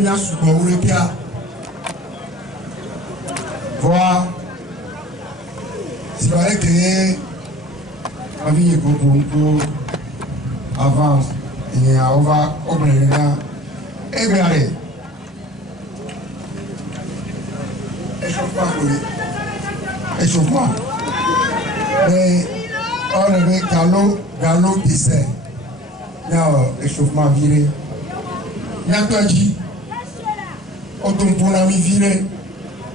bien souvent où le cas. Voir. C'est vrai que la vie est beaucoup avance. Et on va ouvrir là. Et bien allez. Échauffement, oui. Échauffement. Mais on avait galop dessert. Il y a échauffement viré. Il y a toi dit. On tombe pour l'ami viré.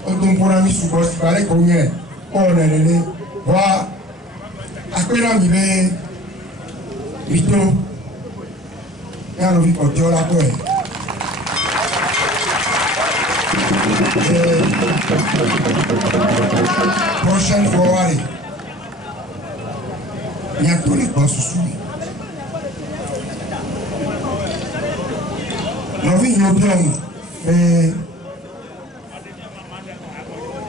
On tombe pour l'ami sous boss. Il fallait qu'on y ait. On est allé. Voir. Après l'ami, Vito. Il y a l'envie qu'on tient la toi. Prochaine fois, allez. Il y a tous les bancs sous lui. L'envie nous donne, mais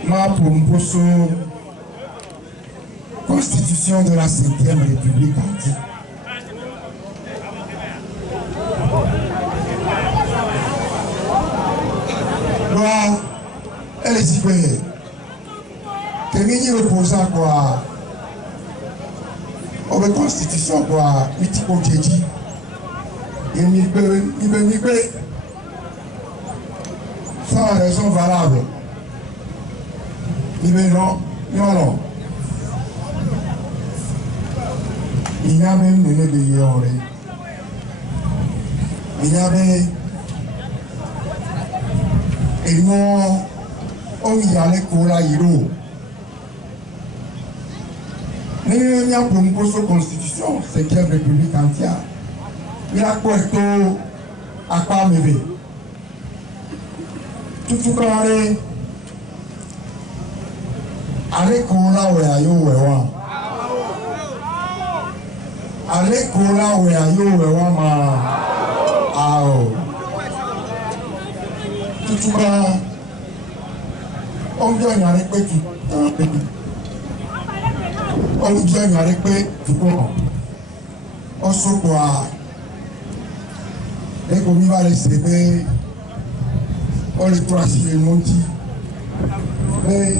ma pour constitution de la 5e République antique. Elle est si belle. Que nous opposons quoi? On veut constitution quoi? Mythico Djedji. Et nous sans raison valable. Non. Il y a même mené de Yore. Il y avait. Et moi, on y allait pour la Hiro. Nous avons pour une constitution, 5e République entière. Il a quoi à quoi me veut. Tout carré. Allez, Kola, où est-ce que allez, Kola, où est-ce tout cas, on vient avec petit. On vient avec petit. On se voit. Dès qu'on va les céder, on les croise sur le monti. Mais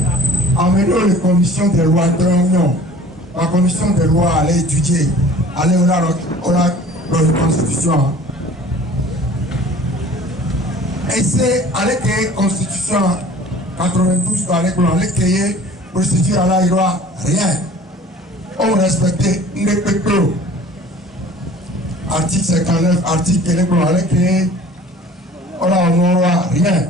en menant les commissions des lois de l'Union, la commission des lois allait étudier, allait on a dans la constitution. Et c'est avec la constitution 92 avec la procédure à la loi, rien. On respectait les peuples. Article 59, article avec on a honoré rien.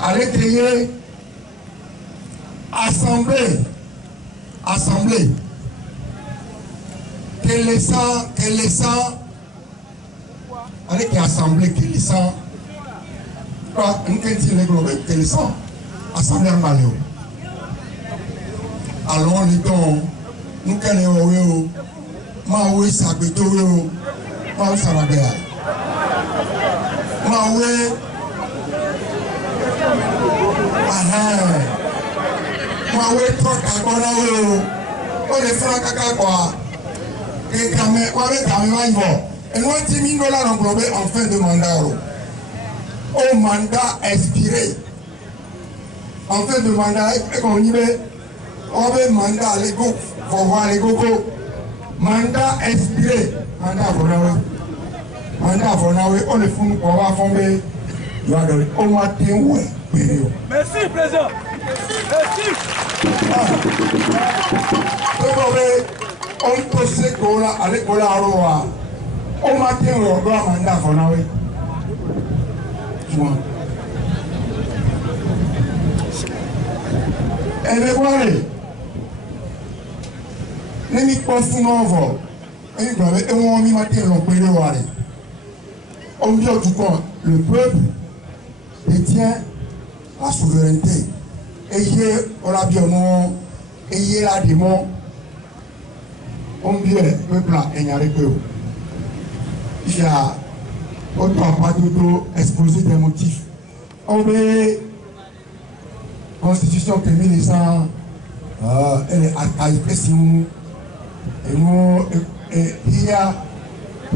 Allez créer assemblée. Que les sangs, avec l'assemblée que les sangs, que les sangs, assemblée en maléo. Alors, les dons, nous connaissons, Maoué Sabeto, Maoué Sarabéa, Maoué, Maoué Trocagona, on est francs à quoi, et quand même, et nous avons $10 000 englobés en fin de mandat. Au mandat expiré. En fin de mandat, et qu'on y va, on va mandat les go, faut voir les go. Mandat expiré. Mandat Fonawe, on le fout, on va former. Au matin, ouais. Merci, président. Merci. On peut se coller avec la roi. Au matin, on doit mandat Fonawe. Et les voilà. Les microphones vont. Et on y matin, on peut les voir. On dit en tout cas, le peuple détient la souveraineté. Et hier, on a bien mon, et hier, la démon, on dit le peuple là, il n'y a rien que. Il y a autant pas d'auto exposer des motifs. On veut constitution que 1100, elle est archaïque, et nous, il y a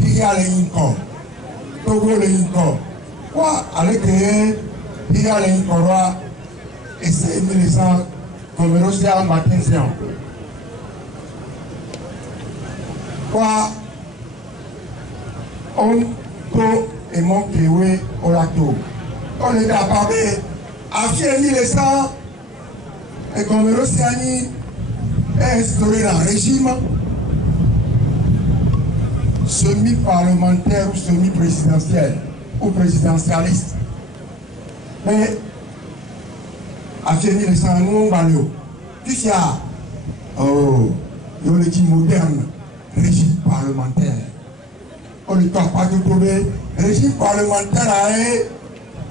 les incons. Togo le encore. Quoi, avec il y a les encore et c'est 1100 comme le Russia matin séant. Quoi, on peut et mon kiwi au lato. On est à Paris, à fier 1100 et comme le Russia est instauré dans le régime semi-parlementaire ou semi-présidentiel ou présidentialiste. Mais à finir les sangs, nous allons. Tu sais, oh, il y a le dit moderne, régime parlementaire. On ne peut pas tout trouver. Régime parlementaire,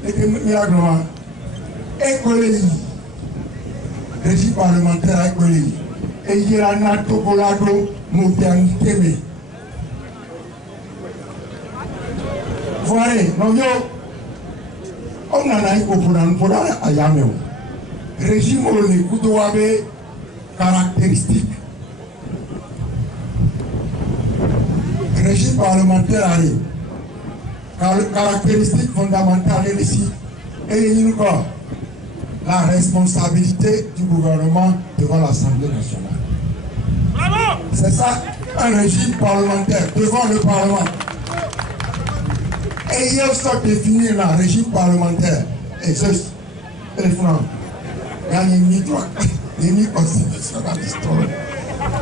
et miraclement, école. Régime parlementaire, école. Et il y a un autocolado modernité. Voilà, non, on a un peu à Yameo. Régime où les couteaux avaient caractéristiques. Régime parlementaire arrive. Caractéristique fondamentale ici. Et il y a la responsabilité du gouvernement devant l'Assemblée nationale. C'est ça, un régime parlementaire devant le Parlement. Et il y a aussi définir le régime parlementaire. Et juste, les francs. Il y a une constitution dans l'histoire.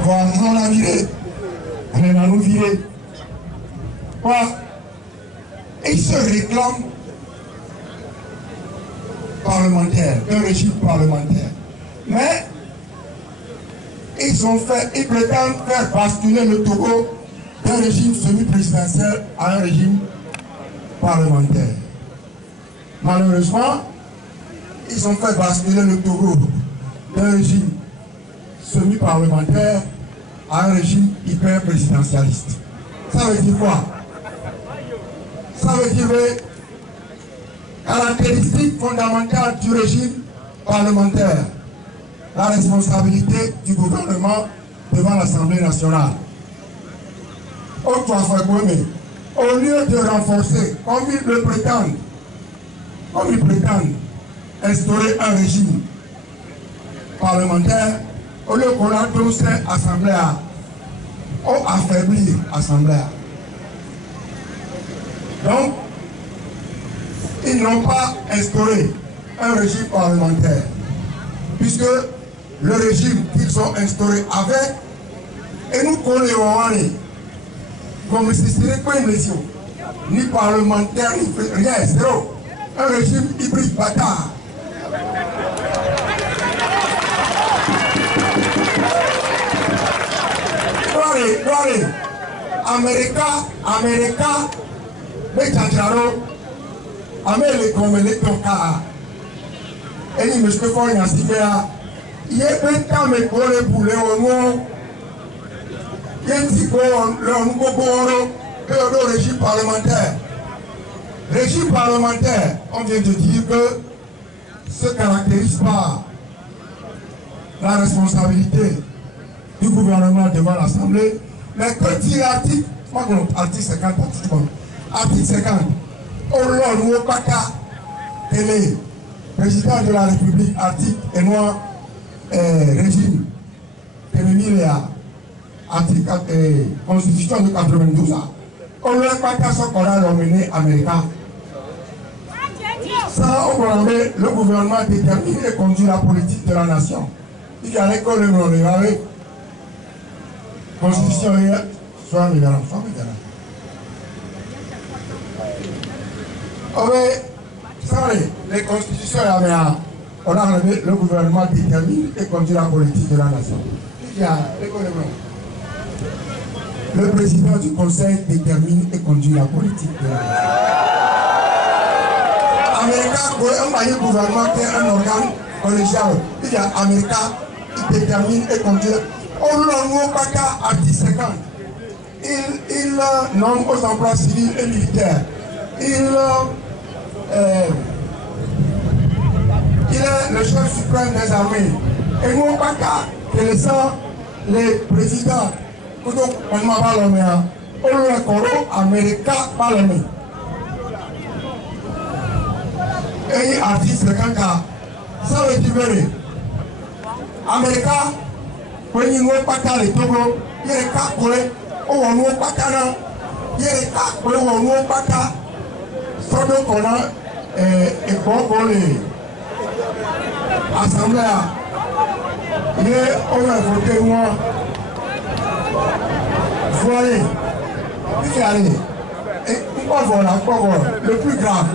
Voilà, on a viré. On a nous viré. Voilà. Et ils se réclament parlementaire, un régime parlementaire. Mais ils prétendent faire basculer le Togo d'un régime semi-présidentiel à un régime parlementaire. Malheureusement, ils ont fait basculer le Togo d'un régime semi-parlementaire à un régime hyper présidentialiste. Ça veut dire quoi? Ça veut dire que caractéristique fondamentale du régime parlementaire, la responsabilité du gouvernement devant l'Assemblée nationale. Autrefois, au lieu de renforcer, comme ils le prétendent, instaurer un régime parlementaire, au lieu qu'on a tous l'Assemblée, on affaiblit l'Assemblée. Donc, ils n'ont pas instauré un régime parlementaire, puisque le régime qu'ils ont instauré avec, et nous connaissons, comme si c'était pas une nation, ni parlementaire, ni rien, zéro. Un régime hybride bâtard. Gloire, América, les Tchadjaro, Amérique comme les Tonka, et il me fait faire un ciféa. Il y a un temps, mais pour les boulets au monde, il y a un petit peu le régime parlementaire. Régime parlementaire, on vient de dire que se caractérise par la responsabilité du gouvernement devant l'Assemblée, mais que dit l'article, article 50, article 50, on ne pas qu'à télé, président de la République, article et moi, régime, article constitution de 92, on ne pas qu'à ce qu'on a nominé américain. Ça, on va le gouvernement détermine et conduit la politique de la nation. Il y a l'école de l'Union, constitution, soit médaille. Les constitutions, on a enlevé le gouvernement détermine et conduit la politique de la nation. Il y a l'école de l'Union. Le président du conseil détermine et conduit la politique de la nation. Un gouvernement qui est un organe collégial. Il y a Américain qui détermine et conduit. On ne pas qu'à article 50. Il nomme aux emplois civils et militaires. Il est le chef suprême des armées. Et non pas qu'à les présidents. On ne va pas l'homme. On le coro américain par l'homme. et artiste Kanka. Ça veut dire Américain, quand il n'y a pas de Togo, il y a des cas pour eux, on n'a pas de il y a des cas pour eux, on n'a pas de Sodo qu'on a et pour les assemblées. Il est on a voté moi. Voyez, il y a et voilà, le plus grave.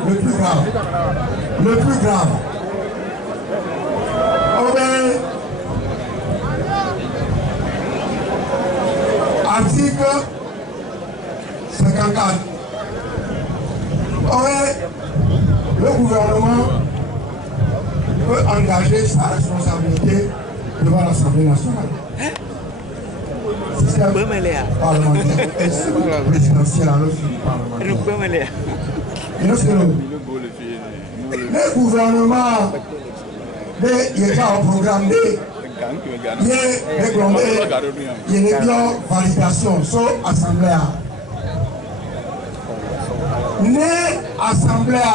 Article 54. Le gouvernement peut engager sa responsabilité devant l'Assemblée nationale. Système parlementaire présidentiel à l'office parlementaire. Le gouvernement il y a un programme il y a une validation sur l'Assemblée. L'Assemblée a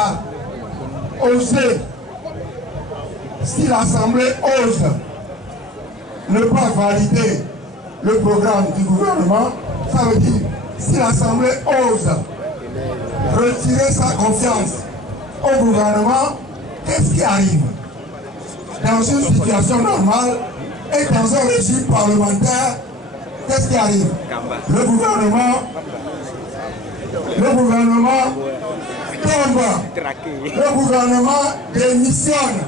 osé, si l'Assemblée ose ne pas valider le programme du gouvernement, ça veut dire si l'Assemblée ose retirer sa confiance au gouvernement, qu'est-ce qui arrive? Dans une situation normale et dans un régime parlementaire, qu'est-ce qui arrive? Le gouvernement tombe, le gouvernement démissionne,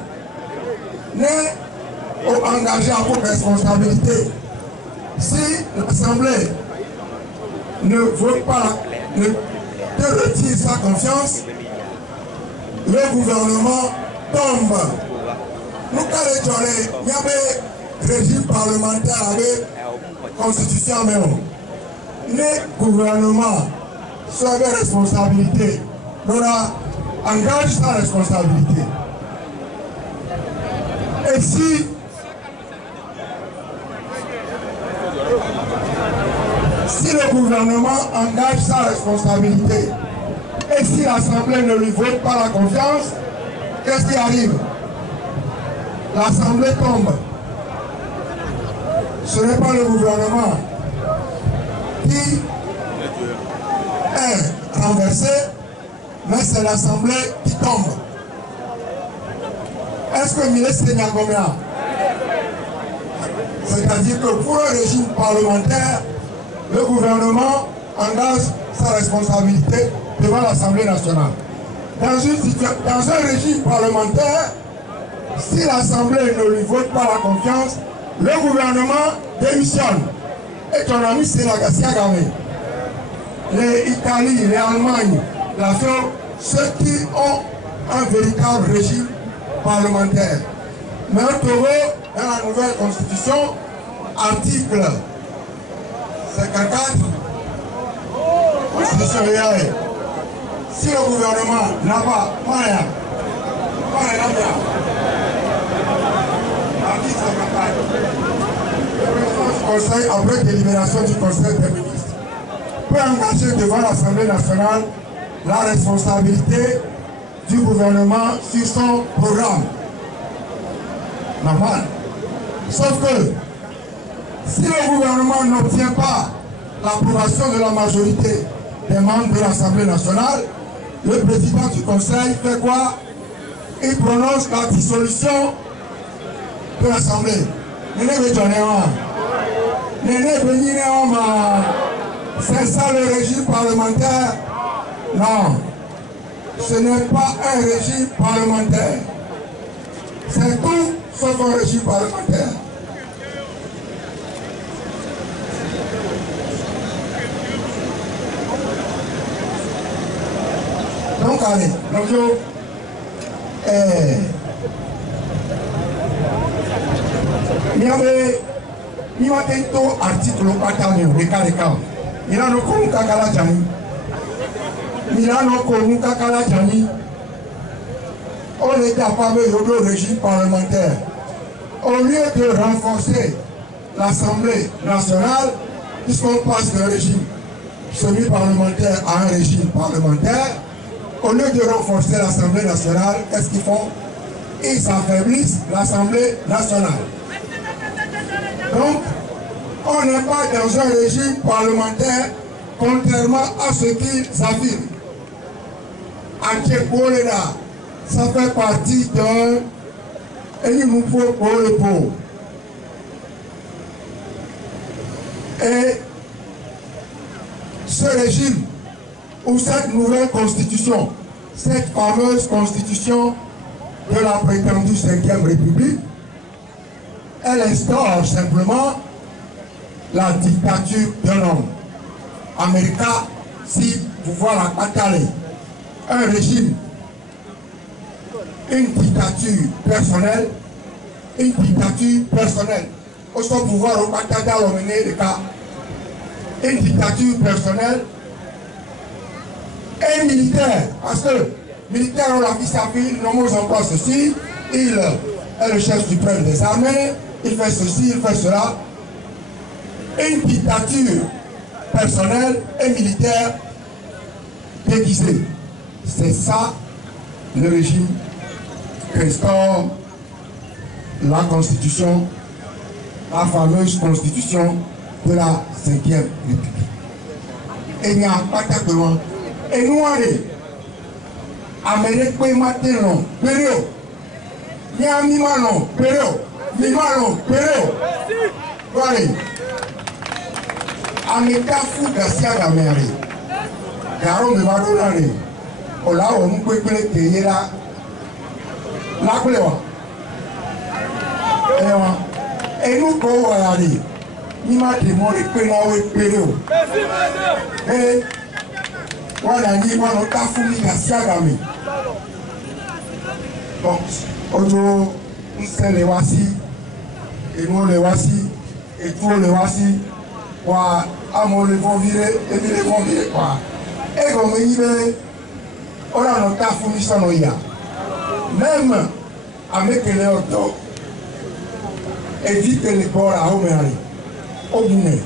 n'est engagé à vos responsabilités. Si l'Assemblée ne veut pas, ne retire sa confiance, le gouvernement tombe. Nous, il y avait régime parlementaire avec constitution, mais le gouvernement soit des responsabilités. Donc, engage sa responsabilité. Et si le gouvernement engage sa responsabilité et si l'Assemblée ne lui vote pas la confiance, qu'est-ce qui arrive? L'Assemblée tombe. Ce n'est pas le gouvernement qui est renversé, mais c'est l'Assemblée qui tombe. Est-ce que ministre Nyangomia? C'est-à-dire que pour un régime parlementaire, le gouvernement engage sa responsabilité devant l'Assemblée nationale. Dans un régime parlementaire, si l'Assemblée ne lui vote pas la confiance, le gouvernement démissionne. Et ton ami c'est la Garcia Gamé. Les Italiens, les Allemands, la France, ceux qui ont un véritable régime parlementaire. Mais au Togo, dans la nouvelle constitution, article 54, constitution réelle. Si le gouvernement n'a pas moyen, article 54, le président du Conseil, après délibération du Conseil des ministres, peut engager devant l'Assemblée nationale la responsabilité du gouvernement sur son programme. Normal. Sauf que si le gouvernement n'obtient pas l'approbation de la majorité des membres de l'Assemblée nationale, le président du Conseil fait quoi? Il prononce la dissolution de l'Assemblée. C'est ça le régime parlementaire? Non, ce n'est pas un régime parlementaire. C'est tout sauf un régime parlementaire. Donc allez, donc il y avait un article au bataillon, les cas. Il y a un kakala jani. Milano Konuka Kalajani, on est capable de régime parlementaire. Au lieu de renforcer l'Assemblée nationale, puisqu'on passe d'un régime semi-parlementaire à un régime parlementaire, Au lieu de renforcer l'Assemblée nationale, qu'est-ce qu'ils font? Ils affaiblissent l'Assemblée nationale. Donc, on n'est pas dans un régime parlementaire, contrairement à ce qu'ils affirment. Antiécoléra, ça fait partie d'un nouveau pour le pauvre. Et ce régime, ou cette nouvelle constitution, cette fameuse constitution de la prétendue 5e République, elle instaure simplement la dictature d'un homme. Américain, si pouvoir la cataler, un régime, une dictature personnelle, au son pouvoir au Canada, une dictature personnelle et militaire, parce que militaire, on l'a vu sa fille, nombreux emplois ceci, il est le chef suprême des armées, il fait ceci, il fait cela. Une dictature personnelle et militaire déguisée. C'est ça le régime qu'instaure la constitution, la fameuse constitution de la 5e République. Et il n'y a pas d'accord. Et nous, Amérique peut mater non, période. Il y a un mimalon, période. Voilà. Amérique fou Garcia Gameri. Garo me va donner. Ola on peut payer là. La couleur. Et nous pouvons aller. Il m'a demandé que nous avons période. Et voilà, il m'a dit que Garcia Gameri. Bon, aujourd'hui, nous sommes les voici, et nous les voici, et tous les voici. Quoi, à mon les vont virer, et puis les vont virer quoi. Et comme il dit, on a notre affaire sur nos ya. Même avec les autos, évite les bords à Homéari, au Bouné.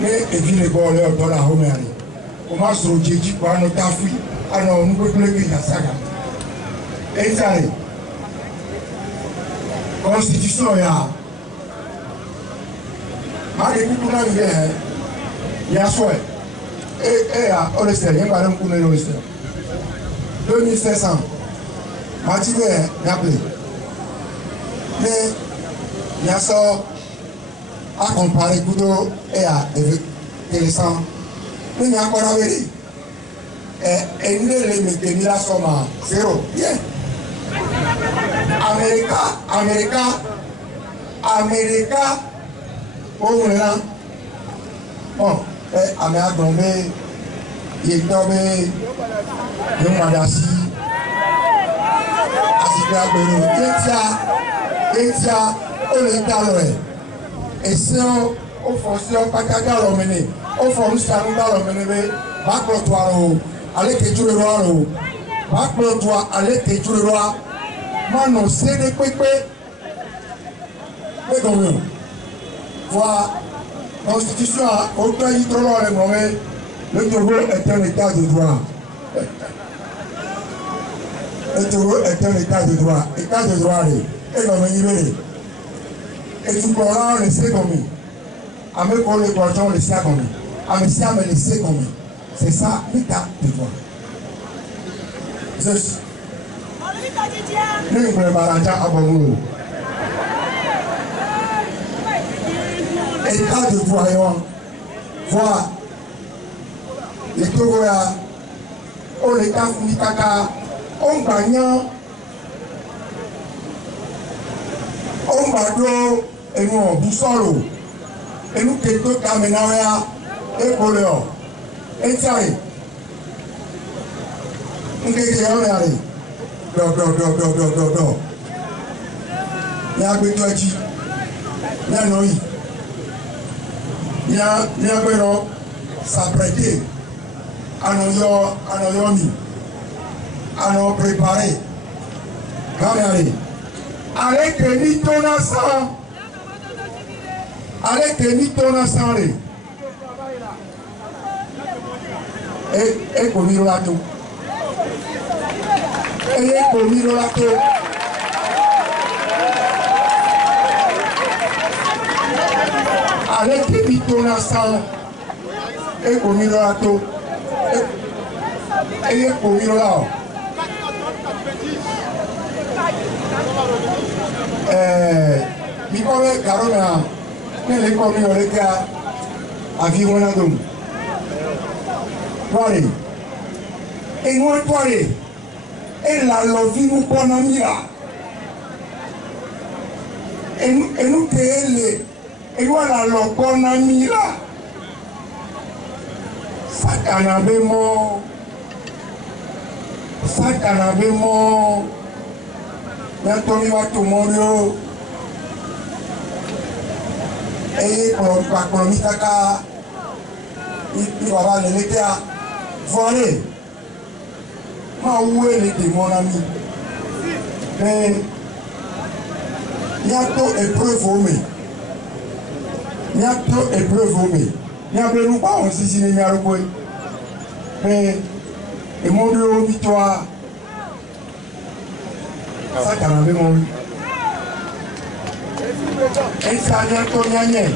Mais évite les bords à Homéari. On va se redire pour notre affaire, alors nous pouvons plus que la saga. Et ça est. Constitution ya. Mari beaucoup na vie ya souhait et on le sait, il y a un coup de le sait 2500 Mathieu n'a appelé mais il y a ça à comparer couteau et à intéressant mais il y a encore à vérifier et nous les mettons la somme à zéro bien Américain oh là bon amé a tombé il est tombé le madassi asibia bero etia o le dalore et si on force on pataga lo mene on force ça nous dans le mene ba clotoire aller que tu le roi ba clotoire aller que tu le roi mano c'est de pepe mais donc voilà, la Constitution a autant dit trop long le moment, le Togo est un état de droit. Le Togo est un état de droit. État de droit, et comme il est. Et tout le monde le sait comme il. À me coller le cochon, le sait comme il. À me sait, le sait comme il. C'est ça, l'état de droit. Zeus. Nous ne pouvons pas l'entendre à bon. État de voyant, voir les Togoya, on les Kafumikaka, on gagnant, on bado, et nous on boussolo, et nous quelqu'un Kamenawea, et Coléon, et Tchaï, on est allé, do, il y a Bétoachi, il y a Noï. Il y a un s'apprêter à nous mis, à nous préparer. Allez tenir ton sang. Allez tenir ton sang. Et comme il l'a tout. Eye komi lola to. Avec les bitons ensemble. Eye komi lola to. Eye komi lola. Mi come carona. Nelle komi oleka. Avion na dom. Toile. Et nous toile. Et la lovie nous connaît mira. Et nous télé. Et nous la lokona mira. Satana bemo. Satana bemo. Bientôt il va tout mourir. Et pour le mitaka. Il va avoir les l'état. Voilà. Ma où est l'été, mon ami? Mais il y a trop d'épreuves au mai. Il y a trop d'épreuves au mai. Il y a peu de pas aussi si les miens le mais et mon Dieu, victoire. Ça t'en avait mon oui. Et ça vient ton gagner.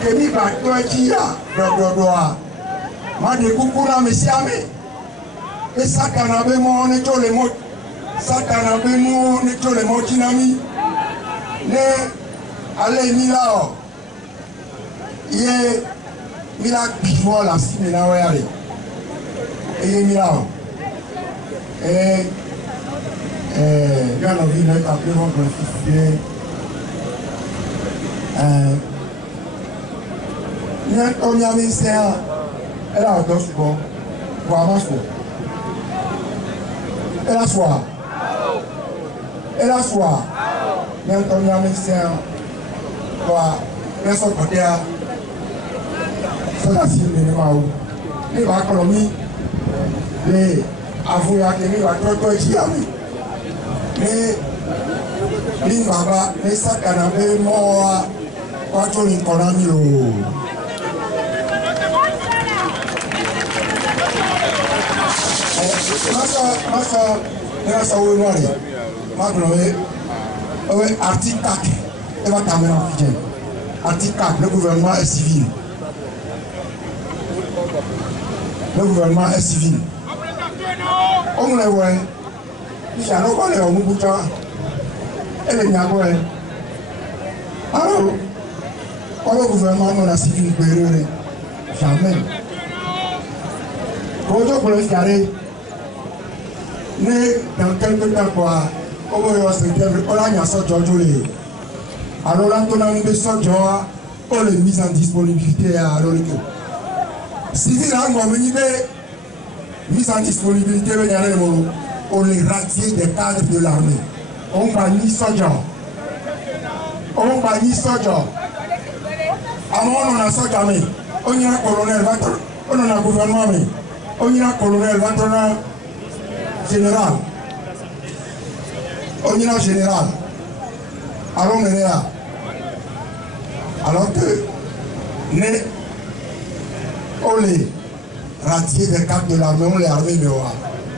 Que mi va toi qui a doa. Ma de coucou la messiame. Et ça t'en avait mon écho les mots. Ça t'en avait mon écho les mots qui n'a mis. Ne allez mi là. Ie mi la bifo la si mi na wa et mi là. Et bien la vie n'est pas plus confiée. On y a mis ça, elle a deux secondes, pour avancer. Elle a soif. Elle a soif. Mais on y a mis ça, pour faire son côté. Ça, c'est le minimum. Les économies, les avoués à qui va trop ici. Mais les baba, les sacs à la main, moi, quand on est économie. Masa où est noir? Article 4, elle va t'amener en Fidjien. Article 4, le gouvernement est civil. Le gouvernement est civil. On me l'a vu. Il y a un autre qui est au Moubuta. Elle est bien. Alors, le gouvernement est civil. Jamais. Quand on peut le carrer, dans quelques temps, quoi, on va se dire, on a un sort de alors, là, on a une sorte de on les mise en disponibilité à l'origine. Si on a mise en disponibilité, on les ratie des cadres de l'armée. On va ni soldat. On va ni soldat. Avant, on a soldat, on y a un colonel, on a un gouvernement, on y a un colonel, général. On y a un général. Alors on est là. Alors que on les ratie des cadres de l'armée, on les armées,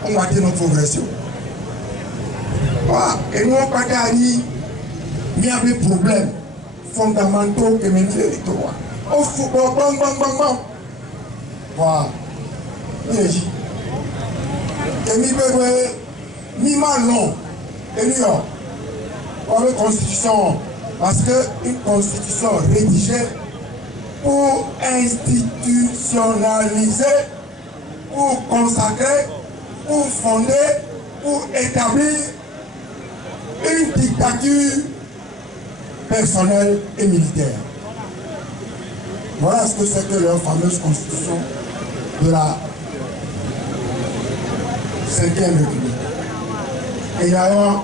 on va dire notre progression. Et nous, on a dit il y a des problèmes fondamentaux que nous avons. On fout bang. Voilà. Et mi mal non. Et nous, on a une constitution. Parce qu'une constitution rédigée pour institutionnaliser, pour consacrer, pour fonder, pour établir une dictature personnelle et militaire. Voilà ce que c'est que leur fameuse constitution de la 5e République. Et il y a un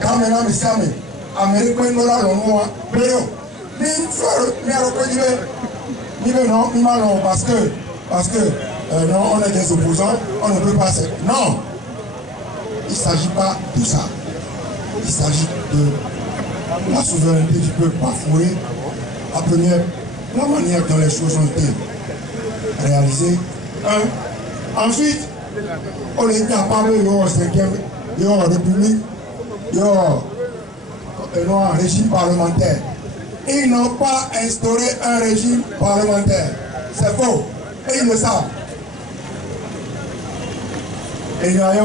caméra, Amérique, parce que non, on est des opposants, on ne peut pas. Non, il ne s'agit pas de tout ça. Il s'agit de la souveraineté du peuple bafouée, la manière dont les choses ont été réalisées. Ensuite, On est capable de la 5e République, un régime parlementaire. Ils n'ont pas instauré un régime parlementaire. C'est faux. Et ils le savent. Et il y a un